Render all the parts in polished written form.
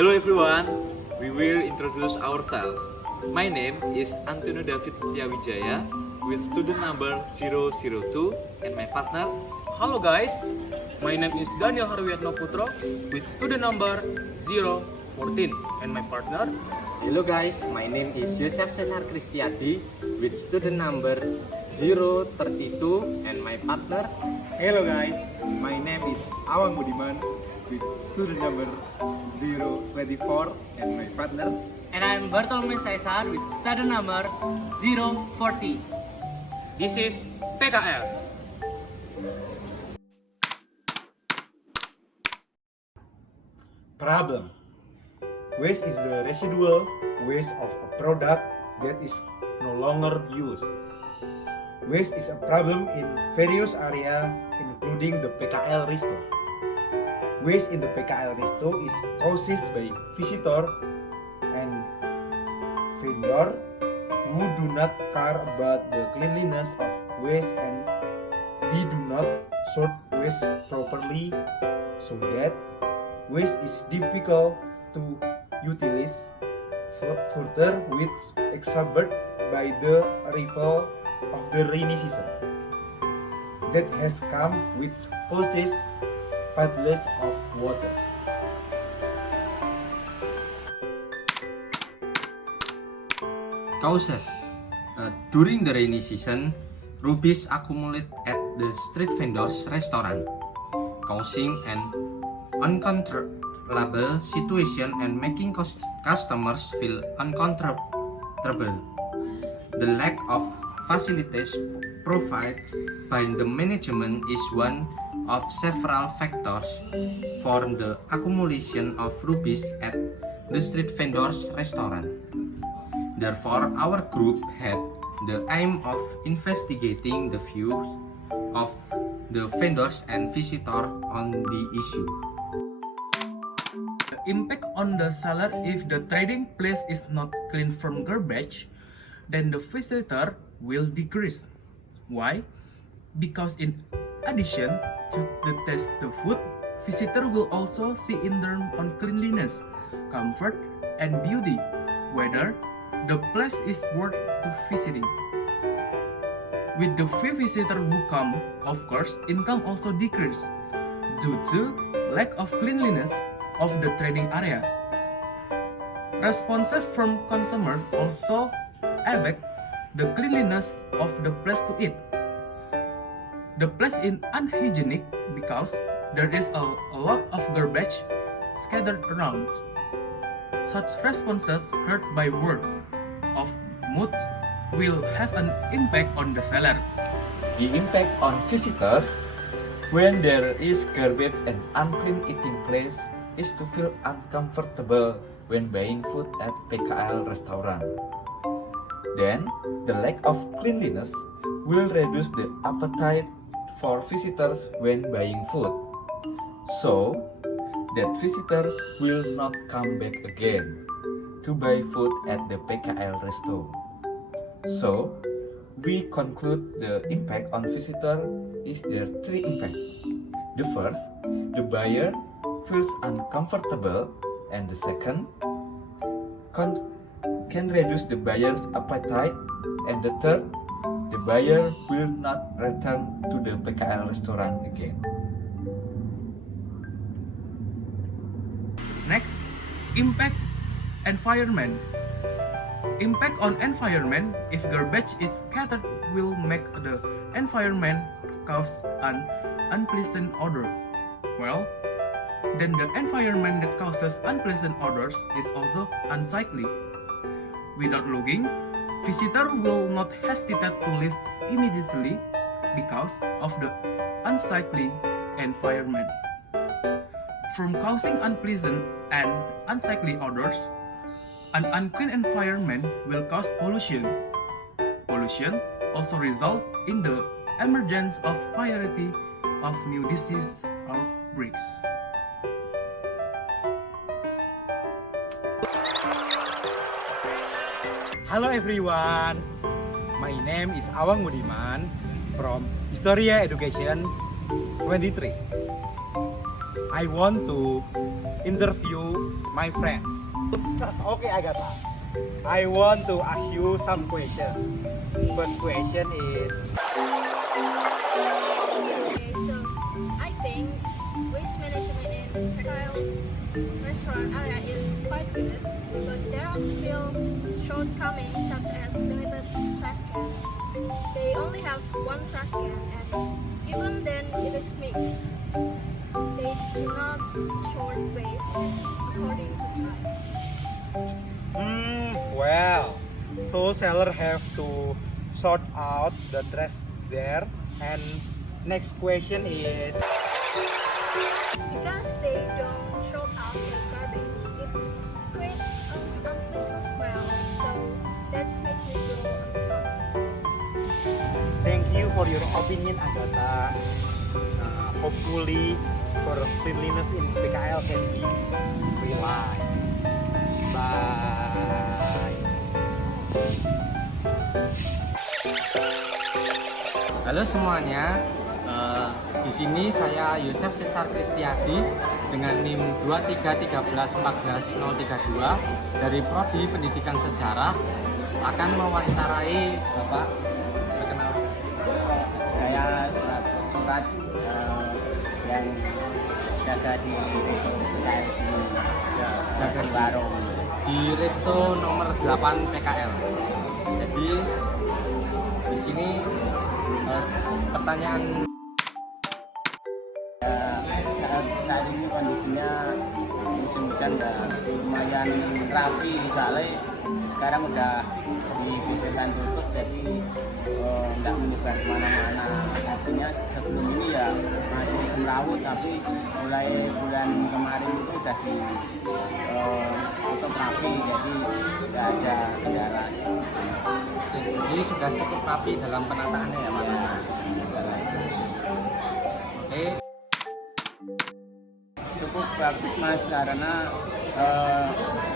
Hello everyone, we will introduce ourselves. My name is Antonio David Setiawijaya with student number 002 and my partner. Hello guys, my name is Daniel Harwiatno Putro with student number 014 and my partner. Hello guys, my name is Yosef Cesar Kristiadi with student number 032 and my partner. Hello guys, my name is Awang Budiman with student number 024 and my partner. And I'm Bartolome Caesar with student number 040. This is PKL. Problem. Waste is the residual waste of a product that is no longer used. Waste is a problem in various areas including the PKL Resto. Waste in the PKL Resto is caused by visitor and vendor who do not care about the cleanliness of waste and they do not sort waste properly, so that waste is difficult to utilize further, which exacerbated by the arrival of the rainy season that has come which causes puddles of water. Causes. During the rainy season, rubbish accumulate at the street vendors' restaurant, causing an uncontrollable situation and making customers feel uncomfortable. The lack of facilities provided by the management is one of several factors for the accumulation of rubbish at the street vendors' restaurant. Therefore, our group had the aim of investigating the views of the vendors and visitors on the issue. The impact on the seller: if the trading place is not clean from garbage, then the visitor will decrease. Why? Because in addition to the taste the food, visitor will also see in terms on cleanliness, comfort, and beauty, whether the place is worth to visiting. With the few visitors who come, of course, income also decrease due to lack of cleanliness of the trading area. Responses from consumer also affect the cleanliness of the place to eat. The place is unhygienic because there is a lot of garbage scattered around. Such responses hurt by word of mood will have an impact on the seller. The impact on visitors when there is garbage and unclean eating place is to feel uncomfortable when buying food at PKL restaurant. Then, the lack of cleanliness will reduce the appetite for visitors when buying food, so that visitors will not come back again to buy food at the PKL Resto. So, we conclude the impact on visitor is there three impacts. The first, the buyer feels uncomfortable, and the second, can reduce the buyer's appetite, and the third, the buyer will not return to the PKL restaurant again. Next, impact environment. Impact on environment: if garbage is scattered will make the environment cause an unpleasant odor. Well, then the environment that causes unpleasant odors is also unsightly. Without looking, visitor will not hesitate to leave immediately because of the unsightly environment. From causing unpleasant and unsightly odors, an unclean environment will cause pollution. Pollution also result in the emergence of variety of new disease outbreaks. Hello everyone, my name is Awang Budiman from Historia Education 23. I want to interview my friends. Okay, Agatha. I want to ask you some questions. First question is, Okay, so I think waste management in Pekal restaurant area is quite good, but there are still shortcomings such as limited trash cans. They only have one trash can, and even then it is mixed. They do not sort waste according to type. well, so seller have to sort out the trash there. And next question is, Because they don't sort out the garbage, it creates an unpleasant smell. So that makes me go uncomfortable. thank you for your opinion, Agatha. Hopefully, for cleanliness in PKL can be realized. Bye. Halo semuanya, di sini saya Yosef Cesar Kristiadi dengan NIM 23131432 dari Prodi Pendidikan Sejarah akan mewawancarai Bapak perkenalkan. Saya surat yang jaga di resto PKL sini, jaga di warung. Di Resto nomor 8 PKL. Jadi di sini pertanyaan Saat ini kondisinya musim hujan udah lumayan rapi, soalnya sekarang udah dibutuhkan tutup, jadi nggak menyebar kemana-mana. Artinya sebelum ini ya masih semrawut, tapi mulai bulan kemarin itu udah ditutup rapi, jadi nggak ada kendala. jadi sudah cukup rapi dalam penataannya ya Pak. Oke. Cukup bagus Mas, karena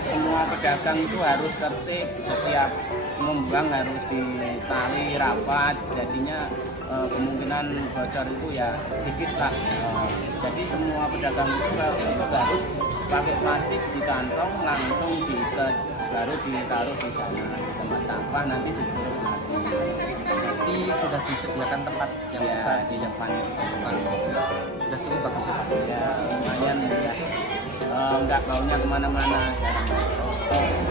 semua pedagang itu harus tertib, setiap membuang harus ditali rapat, jadinya kemungkinan bocor itu ya sedikit lah. Jadi semua pedagang itu harus pakai plastik di kantong, langsung diikat, baru ditaruh di sana di tempat sampah, nanti diturun lagi. Berarti sudah disediakan tempat yang Ya, besar di depan. sudah cukup bagus ya Pak. Ya lumayan ya, nggak baunya kemana-mana.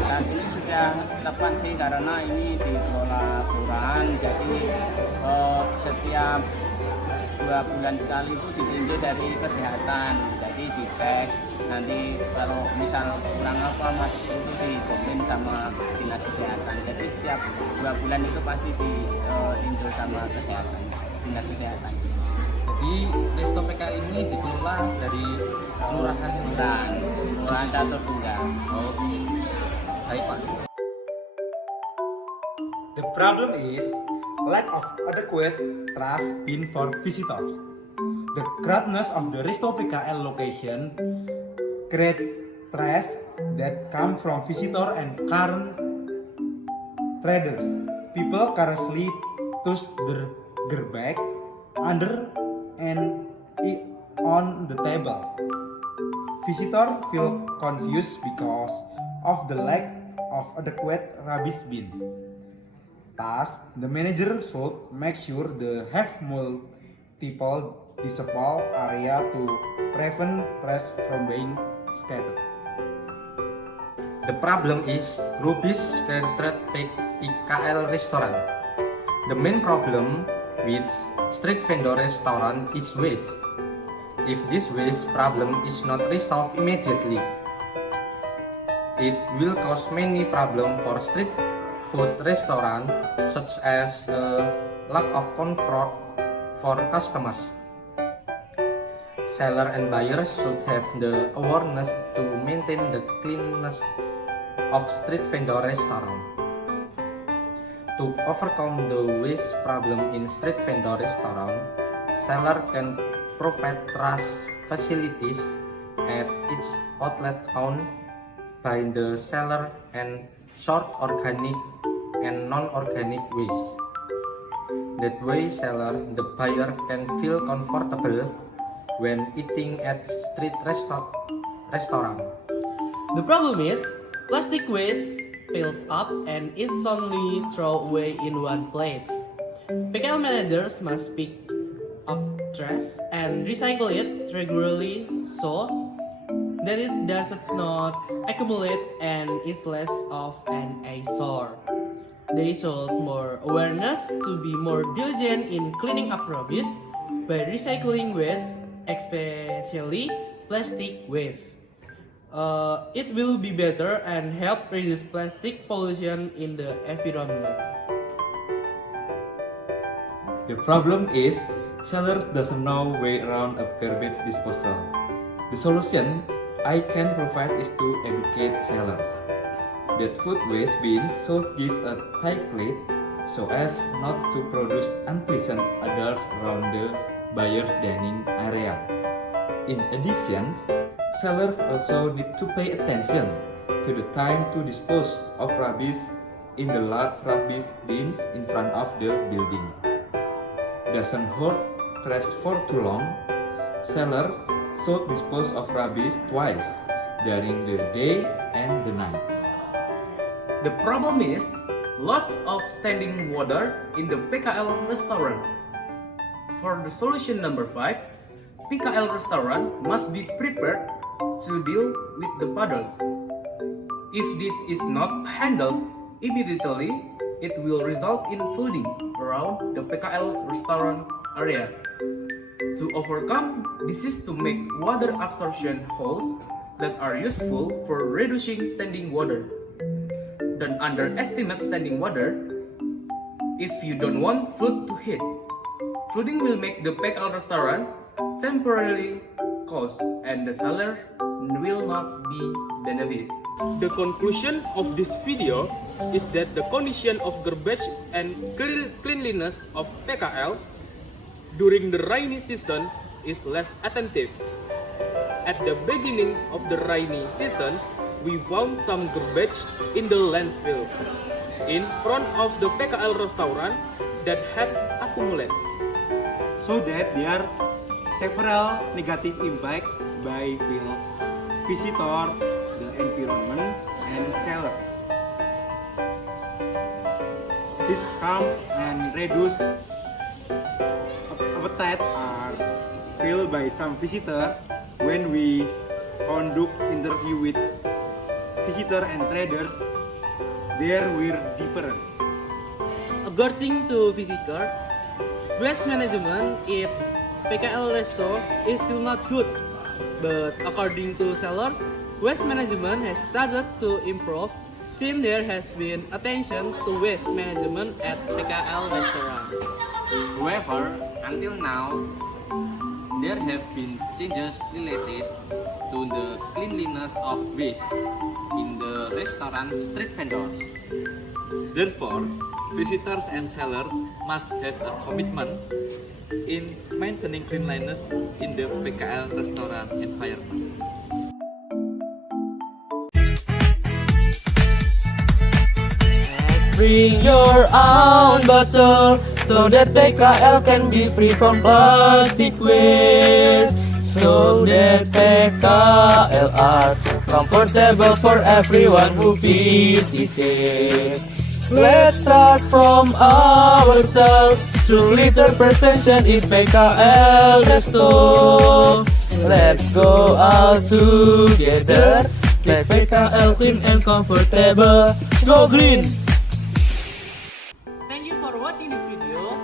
Saat ini sudah tepat sih, karena ini dikelola kelurahan, jadi setiap 2 bulan sekali itu ditinjau dari kesehatan, jadi dicek, nanti kalau misal kurang apa mas itu dikomplain sama dinas kesehatan, jadi setiap 2 bulan itu pasti ditinjau sama kesehatan, dinas kesehatan. Jadi Resto PKL ini dikelola dari kelurahan Kelurahan Catur Tunggal. Oh, baik Pak. The problem is lack of adequate trust bin for visitors. The crowdedness of the Resto PKL location create trust that come from visitor and current traders. People carelessly toss their garbage under and on the table. Visitor feel confused because of the lack of adequate rubbish bin. Thus, the manager should make sure they have multiple disposal area to prevent trash from being scattered. The problem is rubbish scattered PKL restaurant. The main problem with street vendor restaurant is waste. If this waste problem is not resolved immediately, it will cause many problems for street food restaurant, such as lack of comfort for customers. Seller and buyers should have the awareness to maintain the cleanliness of street vendor restaurant. To overcome the waste problem in street vendor restaurant, seller can provide trash facilities at each outlet owned by the seller and sort organic and non-organic waste. That way seller, the buyer can feel comfortable when eating at street restaurant. The problem is, plastic waste piles up and it's only thrown away in one place. PKL managers must pick up trash and recycle it regularly so that it does not accumulate and is less of an eyesore. They should more awareness to be more diligent in cleaning up rubbish by recycling waste, especially plastic waste. It will be better and help reduce plastic pollution in the environment. The problem is, sellers doesn't know way around a garbage disposal. The solution I can provide is to educate sellers that food waste bins should give a tight lid so as not to produce unpleasant odors around the buyer's dining area. In addition, sellers also need to pay attention to the time to dispose of rubbish in the large rubbish bins in front of the building. Doesn't hold trash for too long. Sellers should dispose of rubbish twice during the day and the night. The problem is lots of standing water in the PKL restaurant. For the solution number 5, PKL restaurant must be prepared to deal with the puddles. If this is not handled immediately, it will result in flooding around the PKL restaurant area. To overcome this is to make water absorption holes that are useful for reducing standing water. Don't underestimate standing water if you don't want flood to hit. Flooding will make the PKL restaurant temporarily closed and the seller will not be benefit. The conclusion of this video is that the condition of garbage and cleanliness of PKL during the rainy season is less attentive. At the beginning of the rainy season, we found some garbage in the landfill in front of the PKL restaurant that had accumulated. So that there are several negative impact by visitor, the environment, and seller. This calm and reduce appetite are felt by some visitor when we conduct interview with visitor and traders. There were difference. According to visitor, waste management at PKL Resto is still not good. But according to sellers, waste management has started to improve since there has been attention to waste management at PKL restaurant. However, until now, there have been changes related to the cleanliness of waste in the restaurant street vendors. Therefore, visitors and sellers must have a commitment in maintaining cleanliness in the PKL restaurant environment. Bring your own bottle so that PKL can be free from plastic waste. So that PKL are comfortable for everyone who visits. Let's start from ourselves through litter prevention in PKL Resto. Let's go out together, make PKL clean and comfortable. Go green! Thank you for watching this video.